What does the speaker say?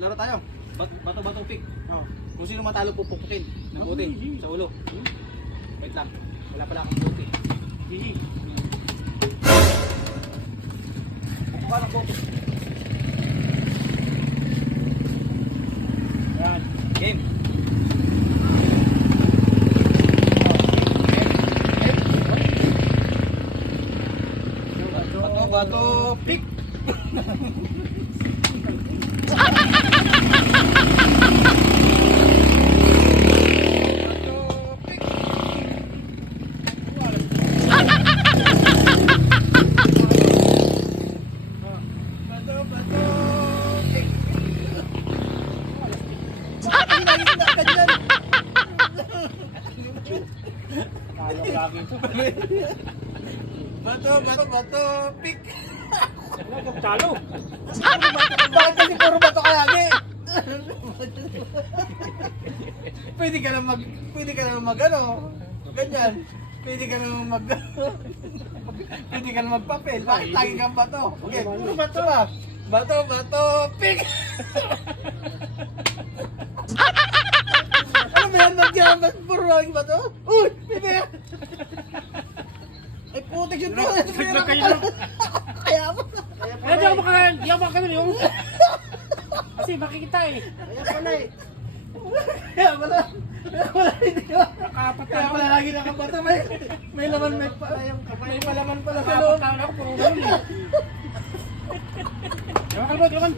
laro tayo. Bato-bato pick. Oh. Kung sino matalo pupukin ng bote sa ulo. Wait lang. Wala pala akong bote. Hihi. Pupukan ng bote. Yan. Game. Bato-bato pick. Kala ko lagi ito. Bato, pick. Wala kang talo. Bakit kasi puro bato ka lagi? Pwede ka lang mag ano, ganyan. Pwede ka lang pwede ka lang magpapel. Bakit lagi kang bato? Okay, puro bato ba? Bato, pick. Ano ba yan? Magyaman, puro lagi bato? Uy, pwede yan. Ay putik yun po. Sigla kayo. Kaya mo. Kaya di ako makakabili yung... Kasi makikita eh. Kaya pala eh. Kaya pala hindi ko. Nakapat Kaya ako. pala lagi nakabato. May laman, may palaman pala sa Nakapat loob. ako puro ganun eh. Laman.